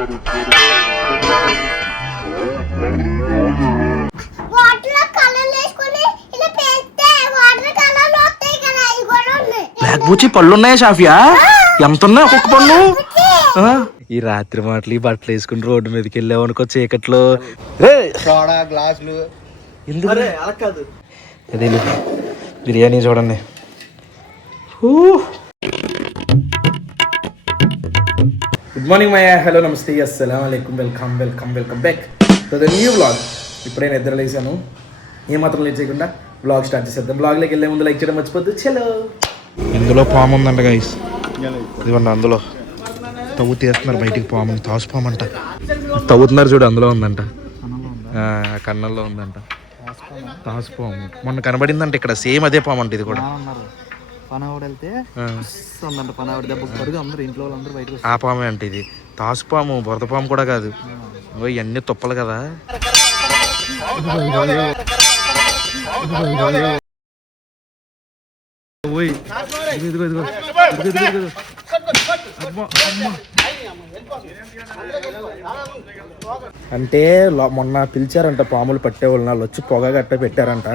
Black బూచి పళ్ళు ఉన్నాయా షాఫియా? ఎంత ఉన్నాయి ఒక్కొక్క పళ్ళు? ఈ రాత్రి మాటలు ఈ బట్టలు వేసుకుని రోడ్డు మీదకి వెళ్ళావు అనుకో చీకట్లో. గ్లాసులు అదే బిర్యానీ చూడండి. Good morning my hello namaste అస్సలాం వాలేకుమ్ welcome welcome welcome back to the new vlog. ఇప్పుడే నిద్ర లేసాను, ఏమాత్రం లేట్ చేయకుండా వ్లాగ్ స్టార్ట్ చేసేద్దాం. వ్లాగ్లోకి వెళ్ళే ముందు లైక్ చేయడం మర్చిపోద్దు. చలో. ఇందులో పాము ఉందంట గైస్, ఇదిగోండి అందులో తవ్వు తీస్తున్నారు బయటికి. పాము తాసుపాము అంట, తవ్వుతున్నారు చూడు, అందులో ఉందంట, కన్నల్లో ఉందంట తాసుపాము. మొన్న కనబడిందంట ఇక్కడ, సేమ్ అదే పాము అంట ఇది కూడా. ఆ పామే అంటే ఇది తాసుపాము, బురద పాము కూడా కాదు. ఇవన్నీ తుప్పలు కదా. అంటే మొన్న పిలిచారంట పాములు పట్టేవాళ్ళు, వాళ్ళు వచ్చి పొగ గట్ట పెట్టారంట.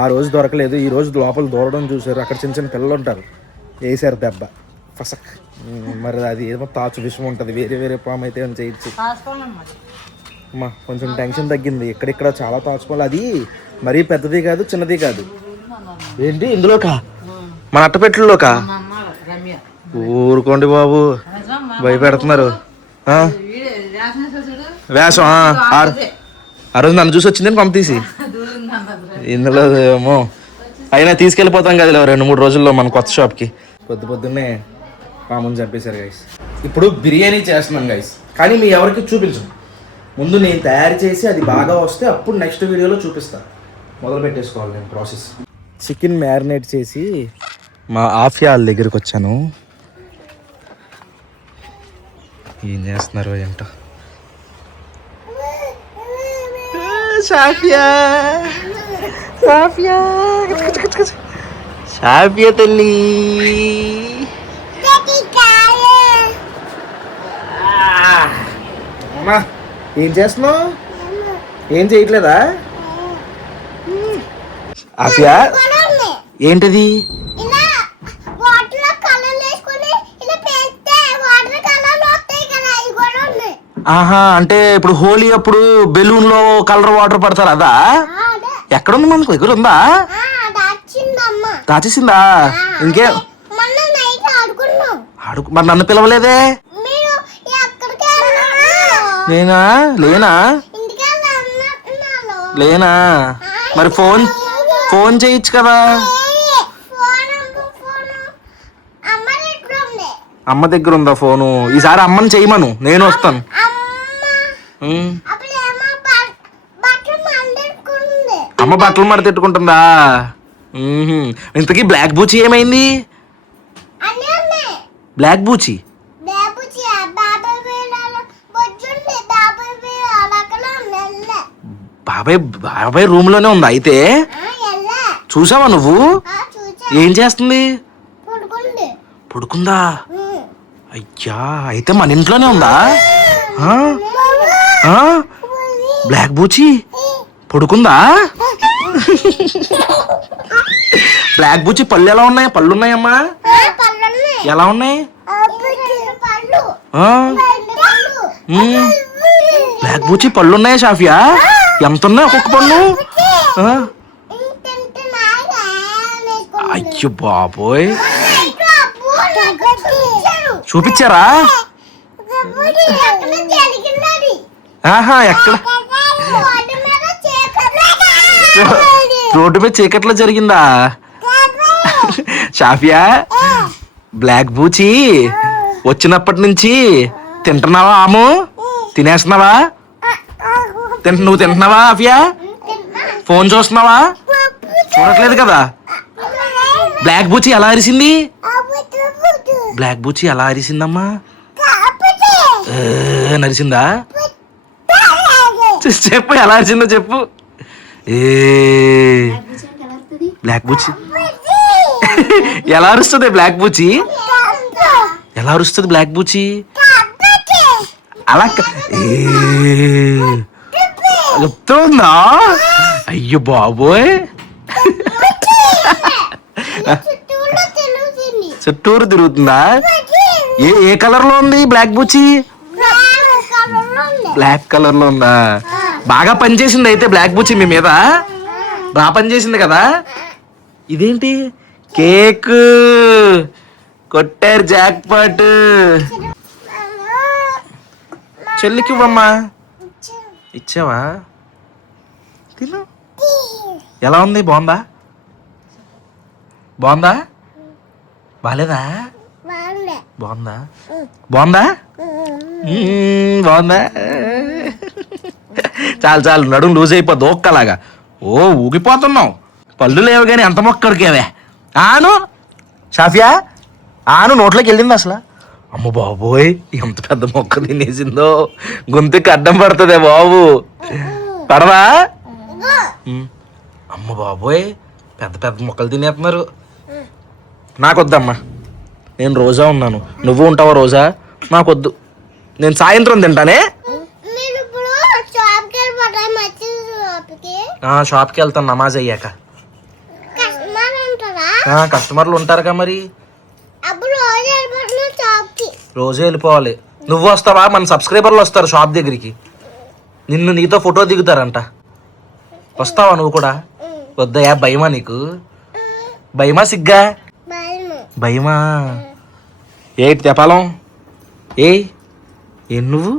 ఆ రోజు దొరకలేదు, ఈ రోజు లోపల దూరడం చూసారు. అక్కడ చిన్న చిన్న పిల్లలు ఉంటారు, వేసారు దెబ్బ ఫసక్. మరి అది ఏమో తాచు విషయం ఉంటుంది, వేరే వేరే పాము అయితే అని చేయొచ్చు. అమ్మా కొంచెం టెన్షన్ తగ్గింది. ఇక్కడిక్కడ చాలా తాచుపాలు, అది మరీ పెద్దది కాదు చిన్నది కాదు. ఏంటి ఇందులోకా? మన అట్టపెట్టెల్లోకా? ఊరుకోండి బాబు, భయపెడుతున్నారు. వేషం ఆ రోజు నన్ను చూసి వచ్చిందని పంప తీసి ఇందులో ఏమో. అయినా తీసుకెళ్ళిపోతాం కదా 2-3 రోజుల్లో మన కొత్త షాప్కి. పొద్దున్నే పాముని చంపేశారు గైస్. ఇప్పుడు బిర్యానీ చేస్తున్నాం గైస్, కానీ మీ ఎవరికి చూపించను. ముందు నేను తయారు చేసి అది బాగా వస్తే అప్పుడు నెక్స్ట్ వీడియోలో చూపిస్తాను. మొదలు పెట్టేసుకోవాలి నేను ప్రాసెస్. చికెన్ మ్యారినేట్ చేసి మా ఆఫియా వాళ్ళ దగ్గరికి వచ్చాను. ఏం చేస్తున్నారు ఏంటో. షాఫియా షాఫియా షాఫియా తల్లి, అమ్మా ఏం చేస్తున్నావు? ఏం చేయట్లేదా? ఆఫియా ఏంటిది? ఆహా, అంటే ఇప్పుడు హోలీ అప్పుడు బెలూన్ లో కలర్ వాటర్ పడతారు అదా? ఎక్కడుంది? మనకు దగ్గర ఉందా? దాచేసిందా? ఇంకే మరి నన్ను పిలవలేదే? నేనా లేనా? మరి ఫోన్ చేయొచ్చు కదా. అమ్మ దగ్గర ఉందా ఫోను? ఈసారి అమ్మని చేయమను, నేను వస్తాను. అమ్మ బట్టలు మడ తిట్టుకుంటుందా? ఇంతకీ బ్లాక్ బూచి ఏమైంది? బ్లాక్ బూచి బాబాయ్ రూమ్ లోనే ఉందా? అయితే చూసావా నువ్వు? ఏం చేస్తుంది? పడుకుందా? అయ్యా, అయితే మన ఇంట్లోనే ఉందా? బ్లాక్ బూచి పడుకుందా? బ్లాక్ బూచి పళ్ళు ఎలా ఉన్నాయి? పళ్ళు ఉన్నాయమ్మా? ఎలా ఉన్నాయి? బ్లాక్ బూచి పళ్ళు ఉన్నాయా షాఫియా? ఎంత ఉన్నాయి ఒక్కొక్క పళ్ళు? అయ్యో బాబోయ్, చూపించారా? ఆహా, ఎక్కడ? రోడ్డు మీద చీకట్లో జరిగిందా? షాఫియా, బ్లాక్ బూచి వచ్చినప్పటి నుంచి తింటున్నావా? ఆము తినేస్తున్నావా? నువ్వు తింటున్నావా ఆఫియా? ఫోన్ చూస్తున్నావా? చూడట్లేదు కదా. బ్లాక్ బూచి ఎలా అరిసింది? బ్లాక్ బూచి ఎలా అరిసిందమ్మా? నరిసిందా? చెప్పు, ఎలా అరిసిందో చెప్పు. బ్లాక్ బూచి ఎలా అరుస్తుంది? బ్లాక్ బూచి ఎలా అరుస్తుంది? బ్లాక్ బూచి అలా చెప్తుందా? అయ్యో బాబోయ్, చుట్టూరు తిరుగుతుందా? ఏ కలర్ లో ఉంది బ్లాక్ బుచ్చి? బ్లాక్ కలర్ లో ఉందా? బాగా పనిచేసింది అయితే బ్లాక్ బుచ్చి మీ మీద. బాగా పనిచేసింది కదా. ఇదేంటి కేక్? కొట్టారు జాక్ పాట్. చెల్లికి ఇవ్వమ్మా. ఇచ్చావా? తిను. ఎలా ఉంది? బాగుందా? బాగుందా? బాలేదా? బాగుందా? బాగుందా? బాగుందా? చాలు చాలు, నడుము లూజ్ అయిపోద్ది ఒక్కలాగా. ఓ ఊగిపోతున్నావు. పళ్ళు లేవు కానీ ఎంత మొక్కడికేవే. ఆను షాఫియా, ఆను నోట్లోకి వెళ్ళింది అసలు. అమ్మ బాబోయ్, ఎంత పెద్ద మొక్క తినేసిందో. గొంతుకి అడ్డం పడుతుందే బాబు. పడవా? అమ్మ బాబోయ్, పెద్ద పెద్ద మొక్కలు తినేస్తున్నారు. నాకొద్దమ్మా, నేను రోజా ఉన్నాను. నువ్వు ఉంటావా రోజా? నాకొద్దు, నేను సాయంత్రం తింటానే. షాప్కి వెళ్తాను నమాజ్ అయ్యాక. కస్టమర్లు ఉంటారుగా మరి. రోజే వెళ్ళిపోవాలి. నువ్వు వస్తావా? మన సబ్స్క్రైబర్లు వస్తారు షాప్ దగ్గరికి. నీతో ఫోటో దిగుతారంట. వస్తావా నువ్వు కూడా? వద్దయా? భయమా నీకు? భయమా సిగ్గా? భయమా? ఏంటి తెపాలం? ఏం నువ్వు?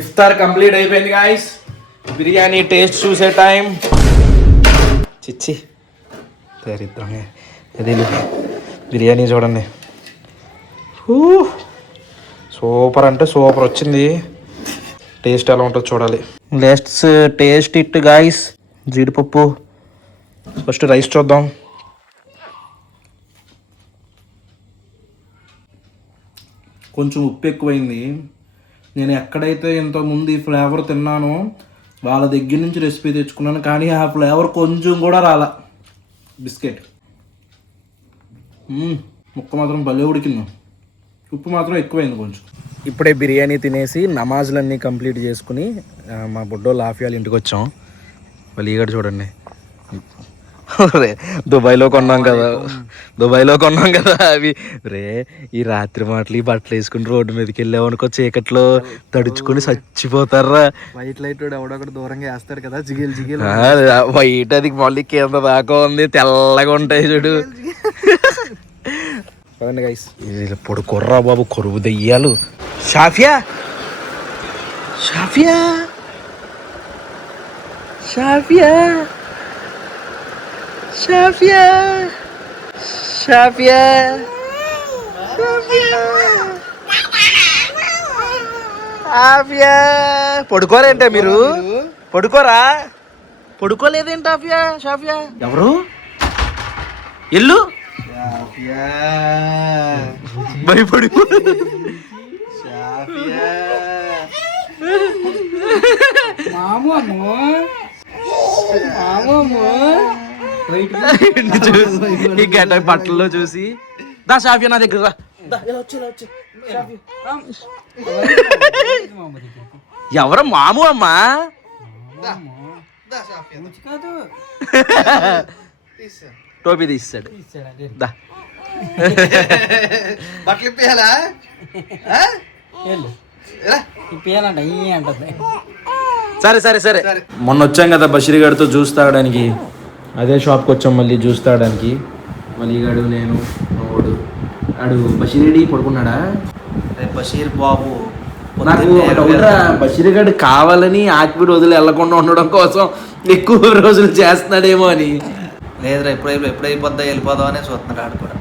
ఇఫ్తార్ కంప్లీట్ అయిపోయింది గాయ్స్. బిర్యానీ టేస్ట్ చూసే టైం. చిచ్చి దరిద్రంగా. అదే బిర్యానీ చూడండి, సూపర్ అంటే సూపర్ వచ్చింది. టేస్ట్ ఎలా ఉంటుందో చూడాలి. Let's taste it guys. జీడిపప్పు. ఫస్ట్ రైస్ చూద్దాం. కొంచెం ఉప్పు ఎక్కువైంది. నేను ఎక్కడైతే ఇంతకుముందు ఈ ఫ్లేవర్ తిన్నానో వాళ్ళ దగ్గర నుంచి రెసిపీ తెచ్చుకున్నాను, కానీ ఆ ఫ్లేవర్ కొంచెం కూడా రాలా. బిస్కెట్ ముక్క మాత్రం భలే ఉడికింది. ఉప్పు మాత్రం ఎక్కువైంది కొంచెం. ఇప్పుడే బిర్యానీ తినేసి నమాజులన్నీ కంప్లీట్ చేసుకుని మా బుడ్డోళ్ళు ఆఫియాల ఇంటికి వచ్చాం. వాళ్ళు ఈగడ చూడండి. దుబాయ్లో కొన్నాం కదా అవి. రే ఈ రాత్రి మాటలు ఈ బట్టలు వేసుకుని రోడ్డు మీదకి వెళ్ళామనుకో, చీకట్లో తడుచుకుని చచ్చిపోతారా. వైట్ లైట్ ఎవడొకటి దూరంగా వేస్తాడు కదా, జిగిల్ జిగిల్. వైట్ అది మళ్ళీ కింద దాకా ఉంది, తెల్లగా ఉంటాయి చూడు. గైస్ ఇప్పుడు కుర్రా బాబు, కొరువు దెయ్యాలు. షాఫియా షాఫియా షాఫియా షాఫియా షాఫియా షాఫియా పడుకోరేంటే మీరు? పడుకోరా? పడుకోలేదేంటి ఆఫియా? షాఫియా ఎవరు? ఇల్లు భయపడి ఈ గడ్డ బట్టల్లో చూసి దా షాఫియా నా దగ్గర రా. ఎవరు మాము అమ్మా? టోపీ తీస్తాడు. దా బట్టలు ఇప్పేయాలా? సరే సరే సరే. మొన్న వచ్చాం కదా బషీర్ గారితో జ్యూస్ తాగడానికి. అదే షాప్కి వచ్చాం మళ్ళీ జ్యూస్ తాగడానికి. మళ్ళీ గాడు నేను వాడు ఆడు బషీరెడ్డి పడుకున్నాడా? బషీర్ బాబు నాకు బషీర్ గారు కావాలని ఆక్బి రోజులు వెళ్లకుండా ఉండడం కోసం ఎక్కువ రోజులు చేస్తున్నాడేమో అని. లేదురా, ఎప్పుడైపోద్దా వెళ్ళిపోదాం అనే చూస్తున్నాడు. ఆడు కూడా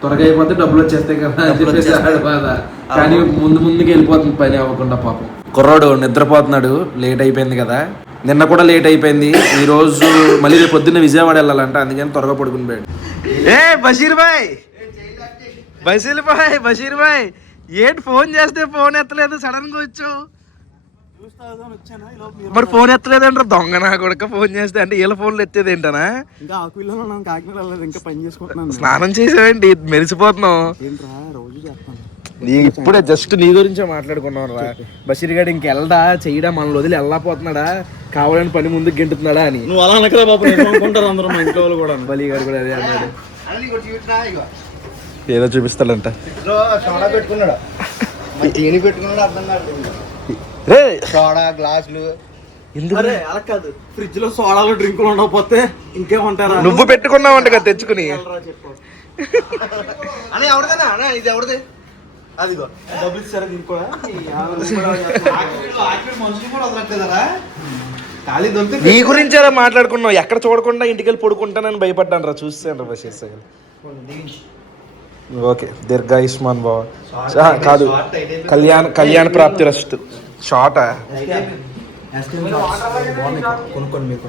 త్వరగా అయిపోతే డబ్బులు వచ్చేస్తాయి కదా అని చెప్పేసి ఆడు బాధ. కానీ ముందుకి వెళ్ళిపోతుంది పని అవ్వకుండా. పాపం కుర్రాడు నిద్రపోతున్నాడు. లేట్ అయిపోయింది కదా, నిన్న కూడా లేట్ అయిపోయింది. ఈ రోజు మళ్ళీ రేపు పొద్దున్న విజయవాడ వెళ్ళాలంట, అందుకని త్వరగా పడుకుని పోయాడు. బషీర్ భాయ్ ఏంటి ఫోన్ చేస్తే ఫోన్ ఎత్తలేదు, సడన్ గా వచ్చావు. మరి ఫోన్ ఎత్తలేదంటారు దొంగ నా కొడుక. ఫోన్ చేస్తే అంటే వీళ్ళ ఫోన్లు ఎత్తేది ఏంటనా? ఇంకా పని చేసుకుంటున్నాను. స్నానం చేసావేంటి? మెరిసిపోతున్నావు. నీ ఇప్పుడే జస్ట్ నీ గురించే మాట్లాడుకున్నాం రా. బషీర్ గారు ఇంకెళ్ళడా చేయడా మనల్ని వదిలి వెళ్ళకపోతున్నాడా, కావాలని పని ముందుకు గెంటుతున్నాడా అని. నువ్వు అలా అనకరా బాబు, అనుకుంటారు అందరూ మా ఇంట్లో వాళ్ళు కూడా. బలి గారు కూడా అదే అన్నాడు. ఏదో చూపిస్తాడంట. పెట్టుకున్నాడు అర్థం కాదు. రే సోడా గ్లాసులు అరే అలా కాదు, ఫ్రిడ్జ్ లో సోడాలు డ్రింకులు ఉండకపోతే ఇంకేమంటారా? నువ్వు పెట్టుకున్నావంట కదా తెచ్చుకుని. అని ఎవరిదైనా అన్న ఇది ఎవరిది? అదిగో డబ్బులు ఇస్తారా దీనికి కూడా? మనుషులు కూడా వదలట్లేదరా, ఖాళీ దొరికితే నీ గురించి ఎలా మాట్లాడుకున్నావు. ఎక్కడ చూడకుండా ఇంటికి వెళ్ళి పడుకుంటానని భయపడ్డాను రా. చూస్తాను రా బషీర్ సార్. ఓకే దీర్ఘాయుష్మాన్ బావ కాదు, కళ్యాణ ప్రాప్తి రస్తు. షార్టా కొనుక్కోండి మీకు.